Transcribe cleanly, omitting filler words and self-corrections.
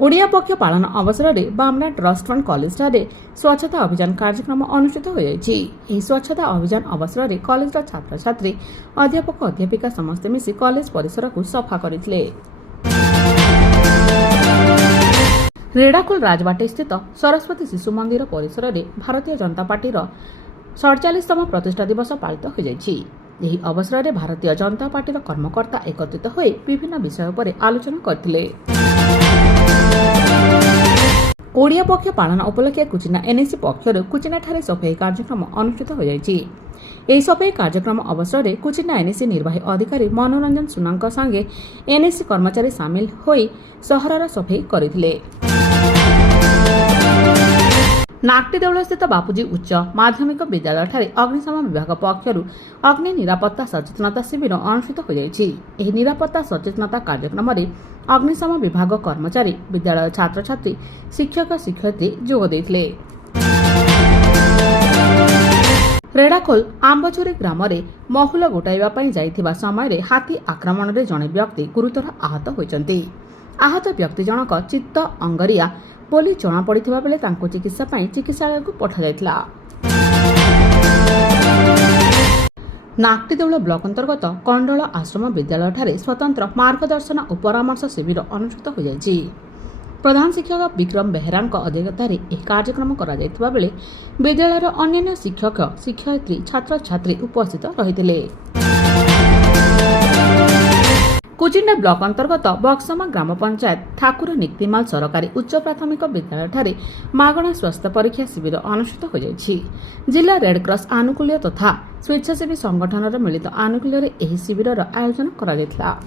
ओडिया पक्ष पालन अवसर में बामना ट्रस्ट फंड कॉलेज स्वच्छता अभियान कार्यक्रम अनुष्ठित हो स्वच्छता अभियान अवसर में कॉलेज छात्र छात्री अध्यापक अध्यापिका समस्ते मिसी कॉलेज परिसर को सफा करते। रेड़ाखोल राजबाटी स्थित सरस्वती शिशु मंदिर परिसर में भारतीय जनता पार्टी 47तम प्रतिष्ठा दिवस पालित हो अवसर में भारतीय जनता पार्टी कर्मकर्ता एकत्रित हो विभिन्न विषय पर आलोचना करते। ओडिया पक्ष पालन उपलक्षे कुचिना एनएसी पक्षर कुचिना ठारे सफाई कार्यक्रम अनुष्ठित हो सफाई कार्यक्रम अवसर में कुचिना एनएसी निर्वाही अधिकारी मनोरंजन सुनांक संगे एनएसी कर्मचारी सामिल होई सहरर सफाई करथिले। नागटी देउल स्थित बापूजी उच्च माध्यमिक विद्यालय ठारे अग्निशम विभाग पक्षर अग्नि निरापत्ता सचेतनता शिविर अनुष्ठित हो निरापत्ता सचेतनता कार्यक्रम में अग्निशम विभाग कर्मचारी विद्यालय छात्र छात्री शिक्षक शिक्षयित्री जोग देथिले। रेड़ाखोल आंबछुरी ग्राम में महुल गोटाइबा जाइथिबा समय हाथी आक्रमण में जड़े व्यक्ति गुरुतर आहत होइचंती। आहत व्यक्ति जनक चित्त अंगरिया बोली जनापड़ा बेले चिकित्सा चिकित्सालय को पठा जाइथिला। नागटीदेउल ब्लॉक अंतर्गत कंडल आश्रम विद्यालय ठारे स्वतंत्र मार्गदर्शन और परामर्श शिविर अनुष्ठित हो प्रधान शिक्षक विक्रम बेहरा अध्यक्षतार यह कार्यक्रम करा बेले विद्यालय अन्य शिक्षक शिक्षयित्री छात्र छात्री उपस्थित रही। कुचिंडा ब्लॉक अंतर्गत बक्समा ग्राम पंचायत ठाकुर निक्तिमाल सरकारी उच्च प्राथमिक विद्यालय ठारे मागणा स्वास्थ्य परीक्षा शिविर अनुष्ठित हो जिला रेडक्रॉस आनुकूल्य तथा स्वेच्छासेवी संगठन मिलित आनुकूल्य शिविर आयोजन करा।